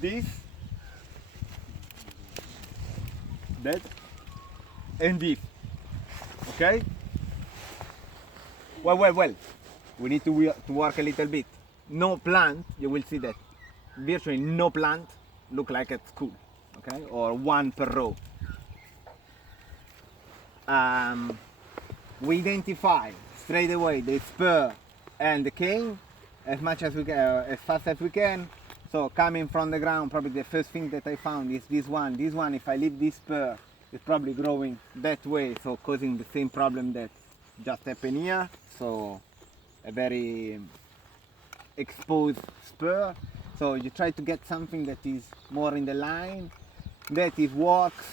this, that, and this. Okay? Well. We need to work a little bit. No plant, you will see that virtually no plant look like at school. Okay? Or one per row. We identify straight away the spur and the cane as much as we can, as fast as we can. So coming from the ground, probably the first thing that I found is this one. This one, if I leave this spur, it's probably growing that way, so causing the same problem that just happened here. So a very exposed spur. So you try to get something that is more in the line, that it works.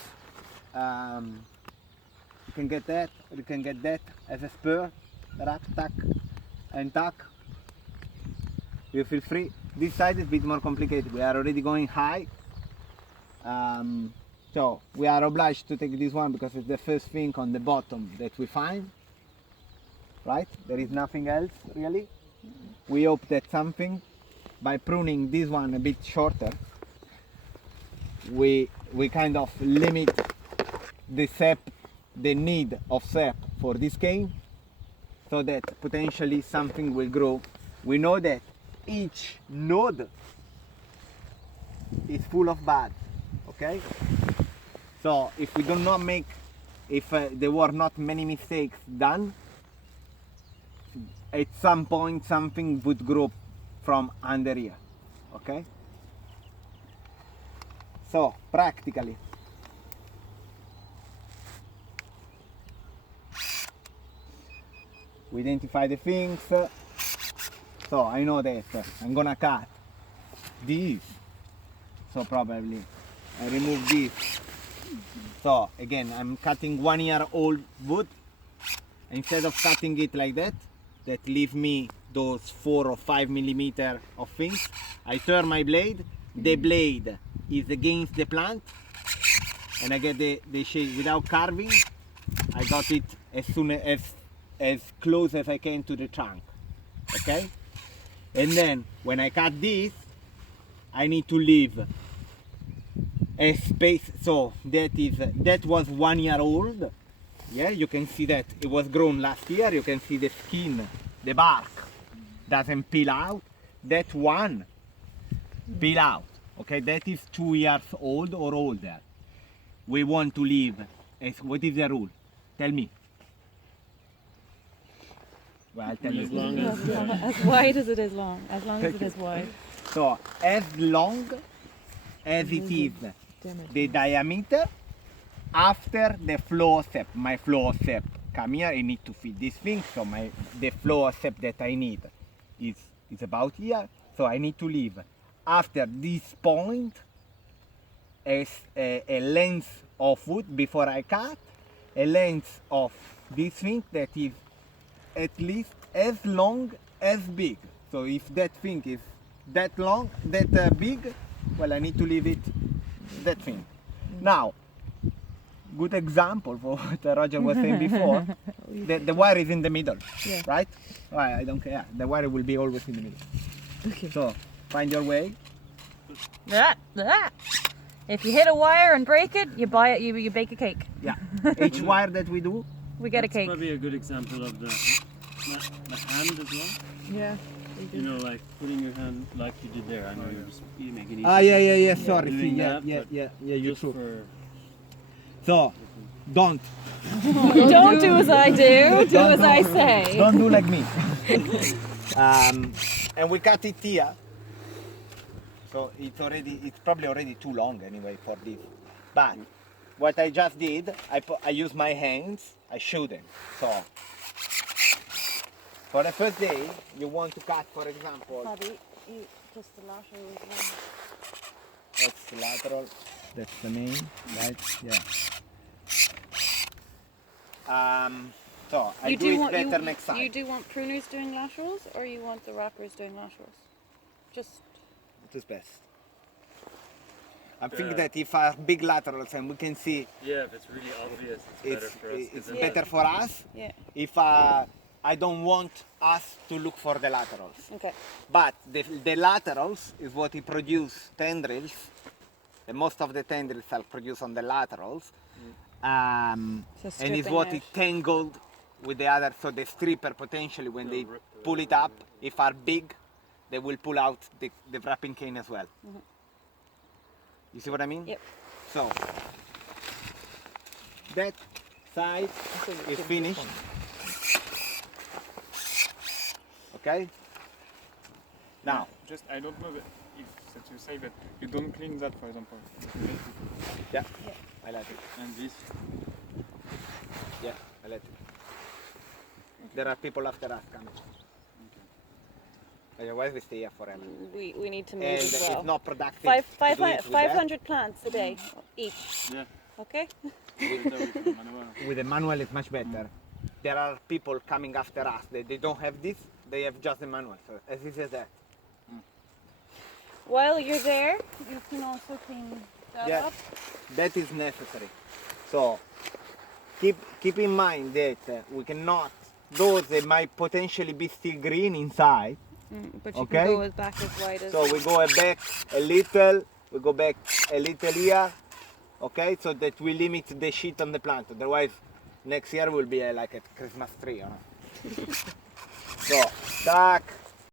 You can get that, or you can get that as a spur, rack, tack, and tack. You feel free. This side is a bit more complicated. We are already going high. So we are obliged to take this one because it's the first thing on the bottom that we find. Right? There is nothing else really. We hope that something, by pruning this one a bit shorter, we kind of limit the sap, the need of sap for this cane, so that potentially something will grow. We know that each node is full of buds, okay? So if we do not make, if there were not many mistakes done, at some point something would grow from under here, okay? So practically, we identify the things. So I know that I'm gonna cut this, so probably I remove this. So again, I'm cutting 1 year old wood. Instead of cutting it like that leave me those 4 or 5 millimeter of things, I turn my blade. The blade is against the plant, and I get the shape without carving. I got it as close as I can to the trunk, okay? And then when I cut this, I need to leave a space. So that was 1 year old. Yeah, you can see that it was grown last year. You can see the skin, the bark doesn't peel out. That one peel out. Okay, that is 2 years old or older. We want to leave. What is the rule? Tell me. Well, I'll tell you. As wide as it is long, as long as it is wide. So as long as it is the diameter after the floor step. My floor step come here, I need to fit this thing, so the floor step that I need is about here. So I need to leave after this point as a length of wood before I cut, a length of this thing that is at least as long as big. So if that thing is that long, that big, well, I need to leave it that thing. Now, good example for what Roger was saying before. The wire is in the middle, yeah. Right? I don't care. The wire will be always in the middle. Okay. So find your way. If you hit a wire and break it, you buy it. You bake a cake. Yeah. Each wire that we do, we get a cake. That's probably a good example of the hand as well. Yeah. You know, like putting your hand like you did there. I know you make it easy. yeah. Sorry. Yeah, You're true. For... So, don't do as I do. Do as I say. Don't do like me. And we cut it here. So it's probably already too long anyway for this. But what I just did, I used my hands. I show them. So for the first day, you want to cut, for example. Bobby, just the lateral as well. That's the lateral. That's the main, right? Yeah. So I do it better next time. You do want pruners doing laterals, or you want the wrappers doing laterals? Just. It is best. I'm thinking that if I have big laterals and we can see. Yeah, if it's really obvious, it's better for us. It's better for us. Yeah. If I I don't want us to look for the laterals. Okay. But the laterals is what he produce tendrils. The most of the tendrils are produced on the laterals. So And it's stripping what out. is tangled with the other. So the stripper potentially, when they pull it up, if are big, they will pull out the wrapping cane as well. You see what I mean? Yep. So that side is finished. Okay. Now, Just, I don't know if that you say that you don't clean that, for example. yeah, I like it. And this, Yeah, I like it. There are people after us coming. Otherwise, we stay here forever. We need to move And as well. it's not productive. Five, to five, do it with 500 plants a day each. yeah, Okay. with the manual it's much better. There are people coming after us. They don't have this. They have just the manual. So as easy as that. While you're there, you can also clean that Yeah. up. That is necessary. So keep in mind that we cannot. Those that might potentially be still green inside. But you Okay. can go as back as wide as. So we go back a little. We go back a little here. Okay, so that we limit the shit on the plant. Otherwise, next year will be like a Christmas tree. You know? So, tack.